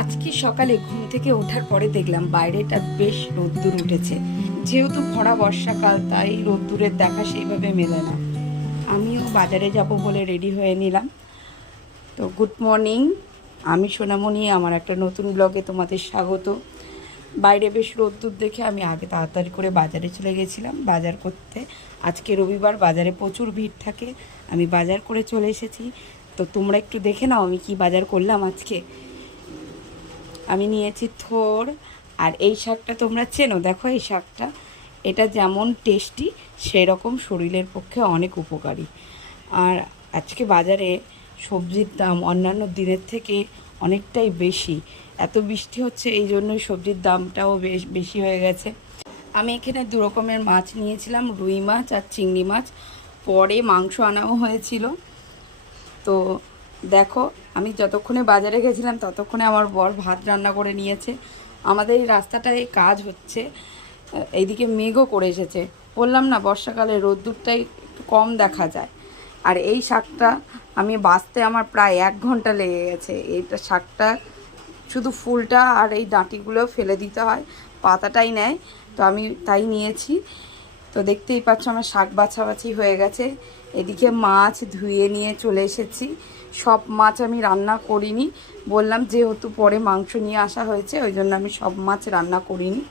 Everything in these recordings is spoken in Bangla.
আজকে সকালে ঘুম থেকে ওঠার পরে দেখলাম বাইরেটা বেশ রোদ্দুর উঠেছে। যেহেতু ভরা বর্ষাকাল, তাই রোদ্দুরের দেখা সেইভাবে মেলে না। আমিও বাজারে যাব বলে রেডি হয়ে নিলাম। তো গুড মর্নিং, আমি সোনামণি, আমার একটা নতুন ব্লগে তোমাদের স্বাগত। বাইরে বেশ রোদ্দুর দেখে আমি আগে তাড়াতাড়ি করে বাজারে চলে গেছিলাম বাজার করতে। আজকে রবিবার, বাজারে প্রচুর ভিড় থাকে। আমি বাজার করে চলে এসেছি। তো তোমরা একটু দেখে নাও আমি কি বাজার করলাম আজকে। আমি নিয়েছি থোড়, আর এই শাকটা তোমরা চেনো, দেখো এই শাকটা, এটা যেমন টেস্টি সেরকম শরীরের পক্ষে অনেক উপকারী। আর আজকে বাজারে সবজির দাম অন্যান্য দিনের থেকে অনেকটাই বেশি। এত বৃষ্টি হচ্ছে এই জন্যই সবজির দামটাও বেশি হয়ে গেছে। আমি এখানে দু রকমের মাছ নিয়েছিলাম, রুই মাছ আর চিংড়ি মাছ। পরে মাংস আনাও হয়েছিল। তো দেখো, আমি যতক্ষণে বাজারে গেছিলাম ততক্ষণে আমার বর ভাত রান্না করে নিয়েছে। আমাদের এই রাস্তাটায় কাজ হচ্ছে, এইদিকে মেঘও করে এসেছে। বললাম না, বর্ষাকালে রোদ্দুরটাই একটু কম দেখা যায়। আর এই শাকটা আমি বাছতে আমার প্রায় 1 ঘন্টা লেগে গেছে। এইটা শাকটা শুধু ফুলটা আর এই ডাঁটিগুলো ফেলে দিতে হয়, পাতাটাই নেয়। তো আমি তাই নিয়েছি। তো দেখতেই পাচ্ছ আমার শাক বাছাবাছি হয়ে গেছে। এদিকে মাছ ধুয়ে নিয়ে চলে এসেছি। সব মাছ আমি রান্না করিনি, বললাম যেহেতু পরে মাংস নিয়ে আসা হয়েছে ওই জন্য আমি সব মাছ রান্না করিনি।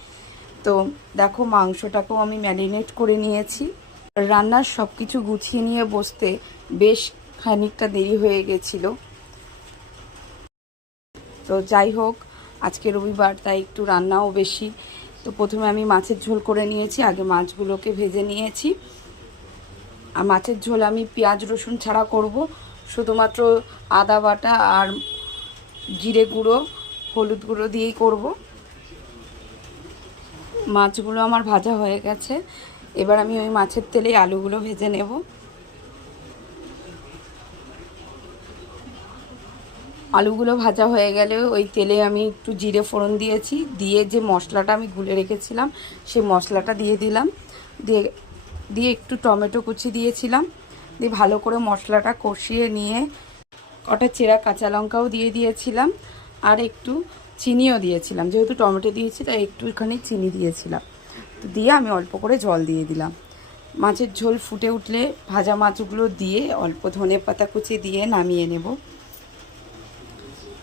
তো দেখো, মাংসটাকেও আমি ম্যারিনেট করে নিয়েছি। রান্নার সব কিছু গুছিয়ে নিয়ে বসতে বেশ খানিকটা দেরি হয়ে গেছিলো। তো যাই হোক, আজকে রবিবার তাই একটু রান্নাও বেশি। তো প্রথমে আমি মাছের ঝোল করে নিয়েছি, আগে মাছগুলোকে ভেজে নিয়েছি। আর মাছের ঝোল আমি পেঁয়াজ রসুন ছাড়া করব, শুধুমাত্র আদা বাটা আর জিরে গুঁড়ো, হলুদ গুঁড়ো দিয়েই করব। মাছগুলো আমার ভাজা হয়ে গেছে, এবার আমি ওই মাছের তেলে আলুগুলো ভেজে নেব। আলুগুলো ভাজা হয়ে গেলে ওই তেলে আমি একটু জিরে ফোড়ন দিয়েছি, দিয়ে যে মশলাটা আমি গুলে রেখেছিলাম সেই মশলাটা দিয়ে দিলাম। দিয়ে দিয়ে একটু টমেটো কুচি দিয়েছিলাম, দিয়ে ভালো করে মশলাটা কষিয়ে নিয়ে কটা চেরা কাঁচা লঙ্কাও দিয়ে দিয়েছিলাম, আর একটু চিনিও দিয়েছিলাম। যেহেতু টমেটো দিয়েছি তাই একটুখানি চিনি দিয়েছিলাম। তো দিয়ে আমি অল্প করে জল দিয়ে দিলাম। মাছের ঝোল ফুটে উঠলে ভাজা মাছগুলো দিয়ে অল্প ধনে পাতা কুচি দিয়ে নামিয়ে নেব।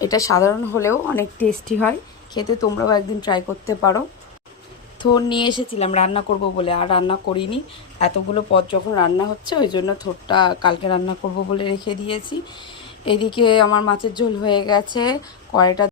এটা সাধারণ হলেও অনেক টেস্টি হয় খেতে, তোমরাও একদিন ট্রাই করতে পারো। থোড় নিয়ে এসেছিলাম রান্না করব বলে, আর রান্না করিনি। এতগুলো পদ যখন রান্না হচ্ছে ওই জন্য থোড়টা কালকে রান্না করব বলে রেখে দিয়েছি। এদিকে আমার মাছের ঝোল হয়ে গেছে, কড়াইটা